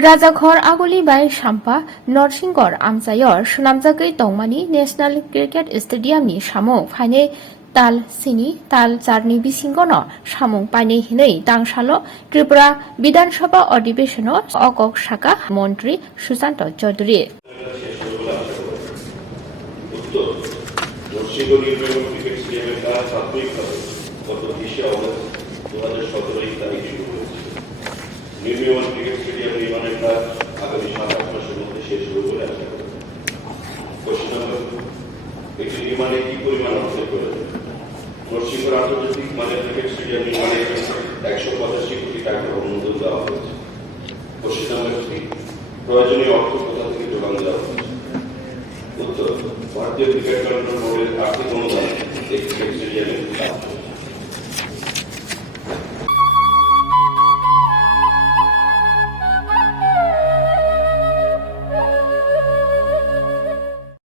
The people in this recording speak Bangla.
राजाघर आगुली bye Shampa Narsinghgarh आमचायर सुनामजागै तंगमानि national cricket स्टेडियामनि सामुं फाइनै ताल सिनि ताल चारनि बिसिंगनो सामुं पाइनै हिनै दांसालो त्रिपुरा विधानसभा अधिवेशनो अगक साखा मन्त्री सुशांत चौधुरी নির্মীয়মান ক্রিকেট স্টেডিয়াম নির্মাণের কাজ আগামী 7-8 মাসের মধ্যে শেষ হবে বলে আশা করি। কোশ্চেন নাম্বার, এটি নির্মাণে কি পরিমাণ অর্থের প্রয়োজন? নরসিংহর আন্তর্জাতিক মানের ক্রিকেট স্টেডিয়াম নির্মাণে 185 কোটি টাকার অনুমোদন দেওয়া হয়েছে। কোশ্চেন নাম্বার 3, প্রয়োজনীয় অর্থ কোথা থেকে যোগান দেওয়া হয়েছে? উত্তর, ভারতীয় ক্রিকেট কন্ট্রোল বোর্ডের আর্থিক অনুদান